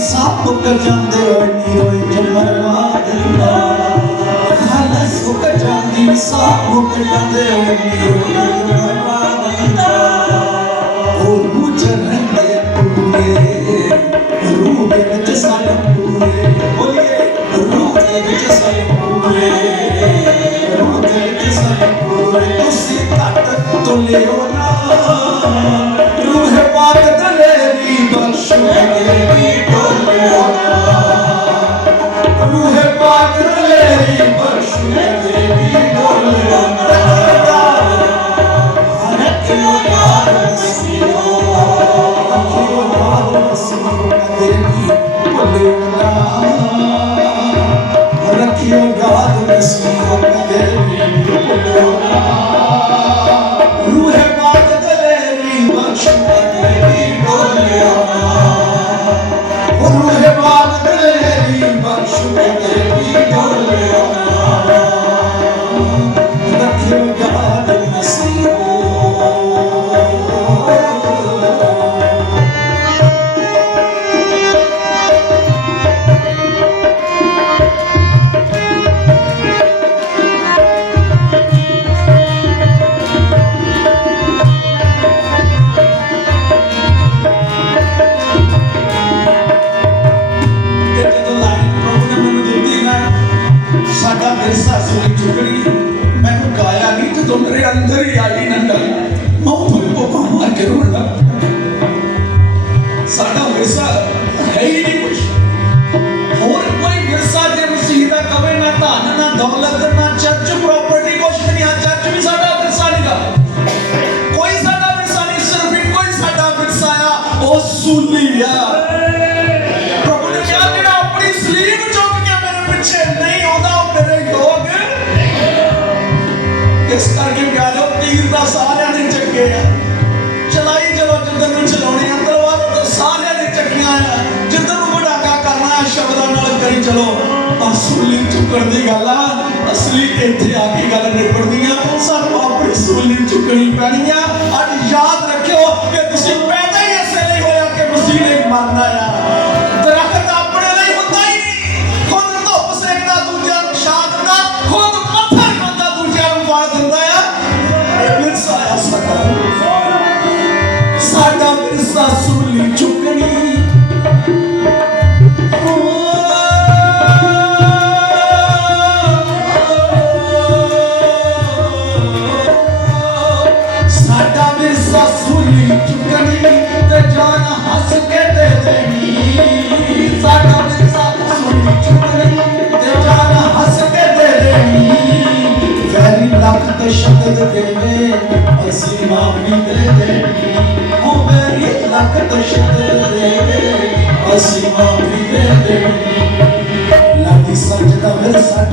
ਸਭ ਮੁੱਕ ਜਾਂਦੇ ਓਏ ਨੀ ਓਏ ਜਮਰਵਾ ਦਿੰਦਾ ਹਲ ਸੁੱਕ ਜਾਂਦੀ ਸਭ ਮੁੱਕ ਜਾਂਦੇ ਓਏ ਨੀ ਓਏ ਹੈ ਹੀ ਨਹੀਂ ਕੁਛ ਹੋਰ ਕੋਈ ਵਿਰਸਾ ਜੇ ਮਸੀਹ ਦਾ ਕਵੇ, ਨਾ ਧਨ, ਨਾ ਦੌਲਤ, ਨਾ ਚਰਚ ਪ੍ਰਾਪਰਟੀ ਕੁਛ ਨਹੀਂ। ਆ ਚਰਚ ਵੀ ਸਾਡਾ ਵਿਰਸਾ ਨਹੀਂਗਾ ਕੋਈ ਸਾਡਾ ਵਿਰਸਾ ਨਹੀਂ ਸਿਰਫ ਇੱਕੋ ਹੀ ਸਾਡਾ ਵਿਰਸਾ ਆ, ਉਹ ਸੂਲੀ ਆ। ਪ੍ਰਭੂ ਨੇ ਕਿਹਾ, ਜਿਹੜਾ ਆਪਣੀ ਸਲੀਬ ਚੁੱਕ ਕੇ ਮੇਰੇ ਪਿੱਛੇ ਨਹੀਂ ਆਉਂਦਾ ਉਹ ਮੇਰੇ ਯੋਗ। ਇਸ ਕਰਕੇ ਪਿਆਰੋ ਤੀਰ ਦਾ ਸਾਰਿਆਂ ਨੇ ਚੱਕੇ ਆ। ਚਲੋ, ਅਸੂਲੀ ਚੁੱਕਣ ਦੀ ਗੱਲ ਆ। ਅਸਲੀ ਇੱਥੇ ਆ ਕੇ ਗੱਲ ਨਿਬੜਦੀ ਆ। ਸਾਨੂੰ ਆਪਣੀ ਸੂਲੀ ਚੁੱਕਣੀ ਪੈਣੀ ਆ। ਅੱਜ ਯਾਦ ਰੱਖਿਓ ਕਿ ਤੁਸੀਂ ਪੈਦਾ ਹੀ ਇਸੇ ਲਈ ਹੋਇਆ ਕਿ ਮਸੀਹ ਨੇ ਮਰਨਾ ਆ। ਸੂਲੀ ਚੁੱਕਣੀ ਤੇ ਜਾਨ ਹੱਸ ਕੇ ਦੇ ਦੇਣੀ। ਸਾਡਾ ਵਿਰਸਾ ਸੂਲੀ ਚੁੱਕਣੀ ਤੇ ਜਾਨ ਹੱਸ ਕੇ ਦੇ ਦੇਣੀ। ਵੈਰੀ ਲੱਖ ਤੇ ਸ਼ਬਦ ਦੇਵੇ ਅਸੀਂ ਮਾਫੀ ਦੇ ਦੇਣੀ। ਉਹ ਵੈਰੀ ਲੱਖ ਤੇ ਸ਼ਬਦ ਦੇਵੇ ਅਸੀਂ ਮਾਫੀ ਦੇ ਦੇਣੀ। ਲਾਡੀ ਸੱਚ ਦਾ ਵਿਰਸਾ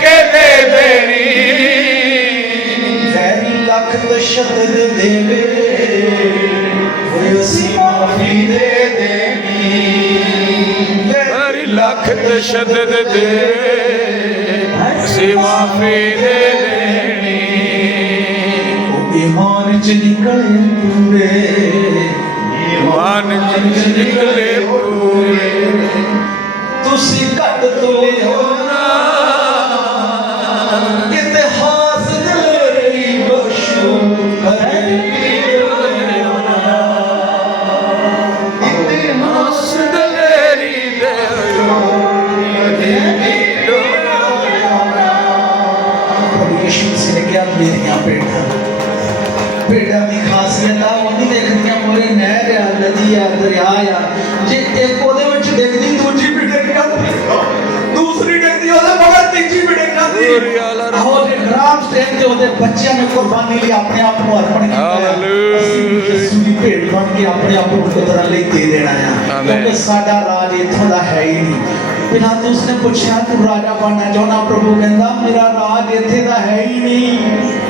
ਕੇ ਦੇ ਦੇਣੀ। ਵੈਰੀ ਲੱਖ ਤਸ਼ੱਦਦ ਦੇਵੇ ਹੋਇ ਅਸੀਂ ਮਾਫੀ ਦੇ ਦੇਣੀ ਮੇਰੀ ਲੱਖ ਤਸ਼ੱਦਦ ਦੇ ਅਸੀਂ ਮਾਫੀ ਦੇ ਦੇਣੀ। ਉਹ ਇਮਾਨ ਚ ਨਿਕਲੇ ਪੂਰੇ ਮਨ ਚ ਨਿਕਲੇ ਪੂਰੇ। ਤੁਸੀਂ ਭੇਡਾਂ ਦੀ ਖਾਸੀਅਤ ਆ ਉਹ ਨਹੀਂ ਦੇਖਦੀਆਂ ਮੋਰੇ ਨਹਿਰ ਆ ਨਦੀ ਆ ਦਰਿਆ ਆ। ਜੇ ਇੱਕ ਉਹਦੇ ਵਿੱਚ ਡਿੱਗਦੀ ਦੂਜੀ ਵੀ ਡਿੱਗ ਜਾਂਦੀ। ਦੂਸਰੀ ਡਿੱਗਦੀ ਉਹਦੇ ਮਗਰ ਤੀਜੀ ਡਿੱਗ ਜਾਂਦੀ। ਆਹੋ ਜੇ ਗ੍ਰਾਮ ਸਟੇਨ ਤੇ ਉਹਦੇ ਬੱਚਿਆਂ ਨੇ ਕੁਰਬਾਨੀ ਲਈ ਆਪਣੇ ਆਪ ਨੂੰ ਅਰਪਣ ਕੀਤਾ। ਹਾਲੇਲੂਇਆ। ਯਿਸੂ ਦੀ ਭੇਡ ਬਣ ਕੇ ਆਪਣੇ ਆਪ ਨੂੰ ਖੁਦਰਾ ਲਈ ਦੇ ਦੇਣਾ ਆ। ਕਿਉਂਕਿ ਸਾਡਾ ਰਾਜ ਇੱਥੋਂ ਦਾ ਹੈ ਹੀ ਨਹੀਂ। ਪਿਲਾਤੂਸ ਨੇ ਪੁੱਛਿਆ ਤੂੰ ਰਾਜਾ ਬਣਨਾ ਚਾਹੁੰਦਾ? ਪ੍ਰਭੂ ਕਹਿੰਦਾ ਮੇਰਾ ਰਾਜ ਇੱਥੇ ਦਾ ਹੈ ਹੀ ਨਹੀਂ।